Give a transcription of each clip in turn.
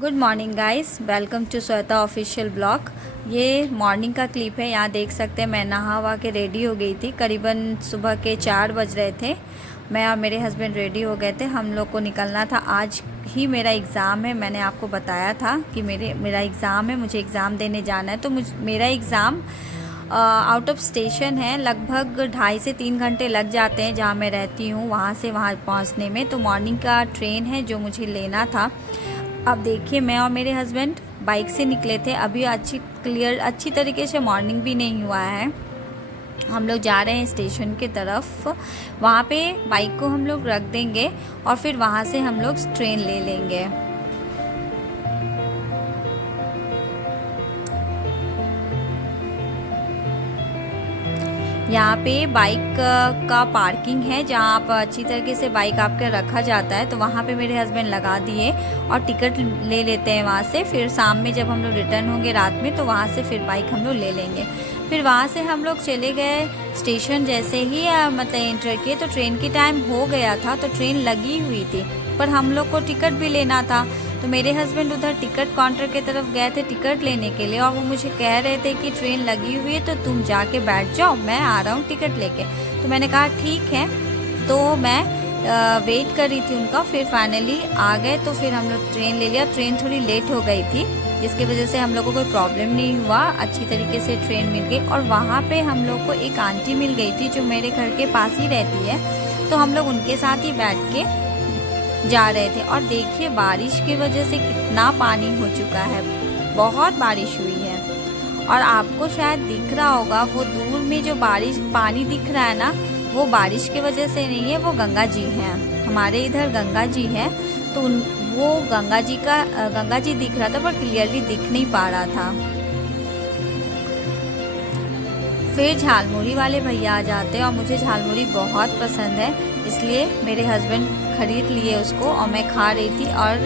Good morning guys, welcome to Shweta official blog. ये morning का clip है। यहाँ देख सकते हैं मैं नहा वहा के रेडी हो गई थी। करीबन सुबह के 4 बज रहे थे। मैं और मेरे हस्बैंड रेडी हो गए थे। हम लोग को निकलना था। आज ही मेरा एग्ज़ाम है। मैंने आपको बताया था कि मेरा एग्ज़ाम है, मुझे एग्ज़ाम देने जाना है। तो मेरा एग्ज़ाम आउट ऑफ स्टेशन है। लगभग 2.5 से 3 घंटे लग जाते हैं जहाँ मैं रहती हूँ, वहाँ से वहाँ पहुँचने में। तो मॉर्निंग का ट्रेन है जो मुझे लेना था। अब देखिए, मैं और मेरे हस्बैंड बाइक से निकले थे। अभी अच्छी तरीके से मॉर्निंग भी नहीं हुआ है। हम लोग जा रहे हैं स्टेशन की तरफ। वहाँ पे बाइक को हम लोग रख देंगे और फिर वहाँ से हम लोग ट्रेन ले लेंगे। यहाँ पे बाइक का पार्किंग है जहाँ आप अच्छी तरीके से बाइक आपका रखा जाता है। तो वहाँ पे मेरे हस्बैंड लगा दिए और टिकट ले लेते हैं वहाँ से। फिर शाम में जब हम लोग रिटर्न होंगे रात में, तो वहाँ से फिर बाइक हम लोग ले लेंगे। फिर वहाँ से हम लोग चले गए स्टेशन। जैसे ही मतलब एंटर किए तो ट्रेन की टाइम हो गया था। तो ट्रेन लगी हुई थी, पर हम लोग को टिकट भी लेना था। तो मेरे हस्बैंड उधर टिकट काउंटर की तरफ गए थे टिकट लेने के लिए, और वो मुझे कह रहे थे कि ट्रेन लगी हुई है तो तुम जाके बैठ जाओ, मैं आ रहा हूँ टिकट लेके। तो मैंने कहा ठीक है। तो मैं वेट कर रही थी उनका। फिर फाइनली आ गए। तो फिर हम लोग ट्रेन ले लिया। ट्रेन थोड़ी लेट हो गई थी, जिसकी वजह से हम लोग को कोई प्रॉब्लम नहीं हुआ। अच्छी तरीके से ट्रेन मिल गई। और वहाँ पे हम लोग को एक आंटी मिल गई थी जो मेरे घर के पास ही रहती है। तो हम लोग उनके साथ ही बैठ के जा रहे थे। और देखिए, बारिश की वजह से कितना पानी हो चुका है। बहुत बारिश हुई है। और आपको शायद दिख रहा होगा, वो दूर में जो पानी दिख रहा है ना, वो बारिश की वजह से नहीं है, वो गंगा जी हैं। हमारे इधर गंगा जी हैं। तो वो गंगा जी दिख रहा था, पर क्लियरली दिख नहीं पा रहा था। फिर झालमुड़ी वाले भैया आ जाते हैं, और मुझे झालमुड़ी बहुत पसंद है, इसलिए मेरे हस्बैंड खरीद लिए उसको और मैं खा रही थी। और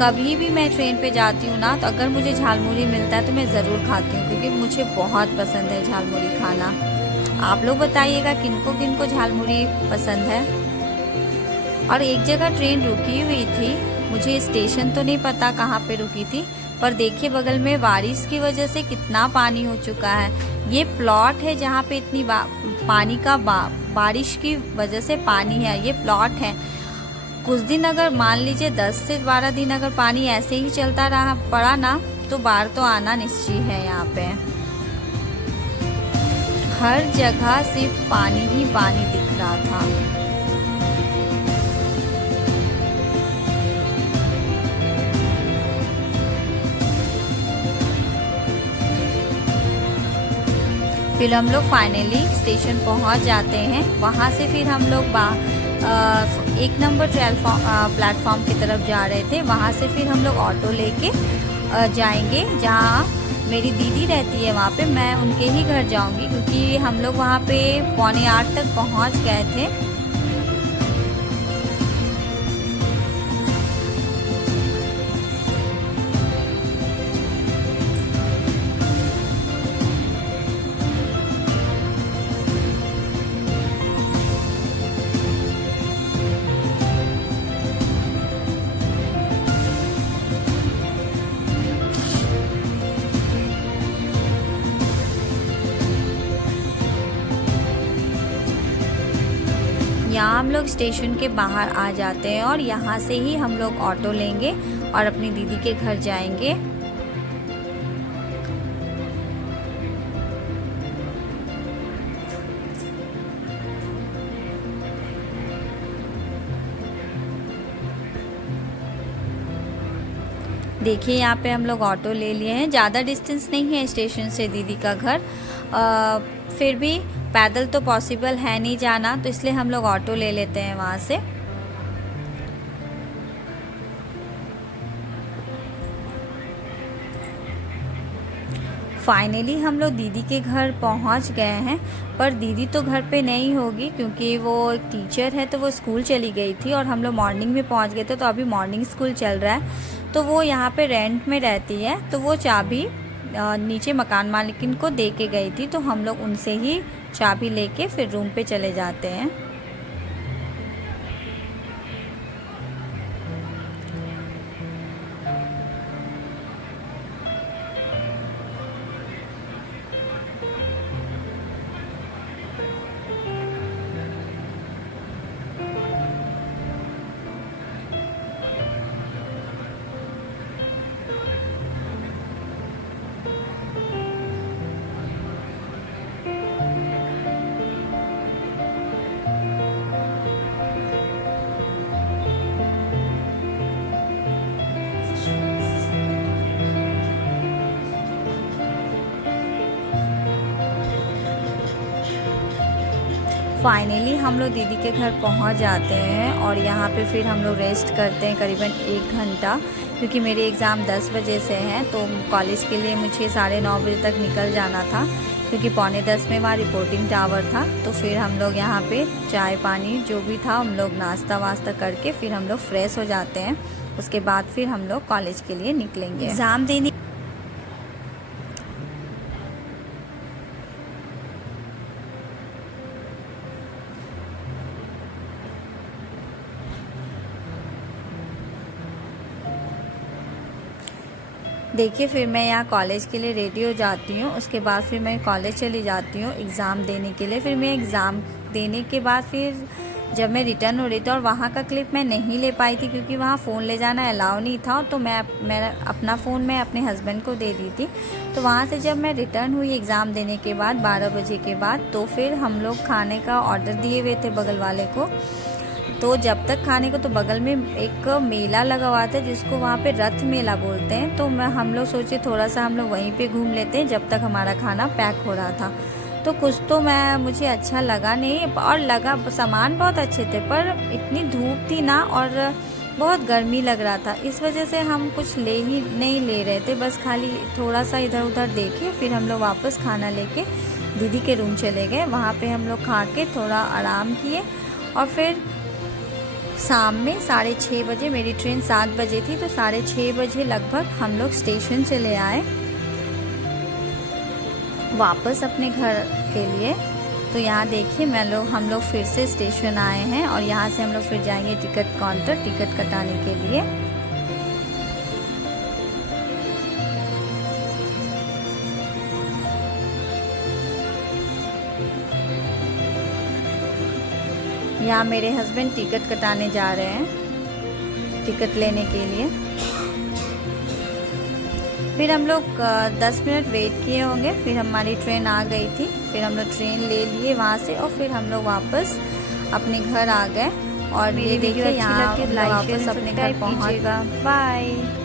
कभी भी मैं ट्रेन पे जाती हूँ ना, तो अगर मुझे झालमुड़ी मिलता है तो मैं ज़रूर खाती हूँ, क्योंकि मुझे बहुत पसंद है झालमुड़ी खाना। आप लोग बताइएगा किनको किनको झालमुड़ी पसंद है। और एक जगह ट्रेन रुकी हुई थी, मुझे स्टेशन तो नहीं पता कहाँ पे रुकी थी, पर देखिए बगल में बारिश की वजह से कितना पानी हो चुका है। ये प्लॉट है जहाँ पे इतनी पानी का बारिश की वजह से पानी है। ये प्लॉट है। कुछ दिन अगर मान लीजिए 10 से 12 दिन अगर पानी ऐसे ही चलता पड़ा ना, तो बाढ़ तो आना निश्चित है। यहाँ पे हर जगह सिर्फ पानी ही पानी दिख रहा था। फिर हम लोग फाइनली स्टेशन पहुंच जाते हैं। वहां से फिर हम लोग 1 नंबर प्लेटफॉर्म की तरफ जा रहे थे। वहां से फिर हम लोग ऑटो लेके जाएंगे जहां मेरी दीदी रहती है। वहां पे मैं उनके ही घर जाऊंगी, क्योंकि हम लोग वहां पे 7:45 तक पहुंच गए थे। यहाँ हम लोग स्टेशन के बाहर आ जाते हैं, और यहाँ से ही हम लोग ऑटो लेंगे और अपनी दीदी के घर जाएंगे। देखिए, यहाँ पे हम लोग ऑटो ले लिए हैं। ज़्यादा डिस्टेंस नहीं है स्टेशन से दीदी का घर। फिर भी पैदल तो पॉसिबल है नहीं जाना, तो इसलिए हम लोग ऑटो ले लेते हैं वहाँ से। फाइनली हम लोग दीदी के घर पहुँच गए हैं। पर दीदी तो घर पे नहीं होगी, क्योंकि वो एक टीचर है, तो वो स्कूल चली गई थी। और हम लोग मॉर्निंग में पहुँच गए थे, तो अभी मॉर्निंग स्कूल चल रहा है। तो वो यहाँ पे रेंट में रहती है। तो वो चाबी नीचे मकान मालिकिन को दे के गई थी। तो हम लोग उनसे ही चाबी लेके फिर रूम पे चले जाते हैं। फाइनली हम लोग दीदी के घर पहुंच जाते हैं और यहाँ पे फिर हम लोग रेस्ट करते हैं करीबन 1 घंटा, क्योंकि मेरे एग्ज़ाम 10 बजे से हैं। तो कॉलेज के लिए मुझे 9:30 बजे तक निकल जाना था, क्योंकि 9:45 में वहाँ रिपोर्टिंग टावर था। तो फिर हम लोग यहाँ पे चाय पानी जो भी था हम लोग नाश्ता वास्ता करके फिर हम लोग फ्रेश हो जाते हैं। उसके बाद फिर हम लोग कॉलेज के लिए निकलेंगे एग्ज़ाम देने। देखिए फिर मैं यहाँ कॉलेज के लिए रेडी हो जाती हूँ। उसके बाद फिर मैं कॉलेज चली जाती हूँ एग्ज़ाम देने के लिए। फिर मैं एग्ज़ाम देने के बाद फिर जब मैं रिटर्न हो रही थी, और वहाँ का क्लिप मैं नहीं ले पाई थी क्योंकि वहाँ फ़ोन ले जाना अलाउ नहीं था, तो मैं अपना फ़ोन मैं अपने हस्बैंड को दे दी थी। तो वहाँ से जब मैं रिटर्न हुई एग्ज़ाम देने के बाद 12 बजे के बाद, तो फिर हम लोग खाने का ऑर्डर दिए हुए थे बगल वाले को। तो जब तक खाने को, तो बगल में एक मेला लगा हुआ था जिसको वहाँ पे रथ मेला बोलते हैं। तो हम लोग सोचे थोड़ा सा हम लोग वहीं पे घूम लेते हैं जब तक हमारा खाना पैक हो रहा था। तो कुछ तो मुझे अच्छा लगा नहीं, और लगा सामान बहुत अच्छे थे, पर इतनी धूप थी ना और बहुत गर्मी लग रहा था, इस वजह से हम कुछ नहीं ले रहे थे। बस खाली थोड़ा सा इधर उधर देखे, फिर हम लोग वापस खाना लेके दीदी के रूम चले गए। वहाँ पे हम लोग खा के थोड़ा आराम किए, और फिर शाम में 6:30 बजे, मेरी ट्रेन 7 बजे थी, तो 6:30 बजे लगभग हम लोग स्टेशन चले आए वापस अपने घर के लिए। तो यहाँ देखिए हम लोग फिर से स्टेशन आए हैं, और यहाँ से हम लोग फिर जाएंगे टिकट काउंटर टिकट कटाने के लिए। यहाँ मेरे हस्बैंड टिकट कटाने जा रहे हैं टिकट लेने के लिए। फिर हम लोग 10 मिनट वेट किए होंगे, फिर हमारी ट्रेन आ गई थी। फिर हम लोग ट्रेन ले लिए वहाँ से, और फिर हम लोग वापस अपने घर आ गए। और ये देखिए यहाँ वापस अपने घर पहुँच। बाय।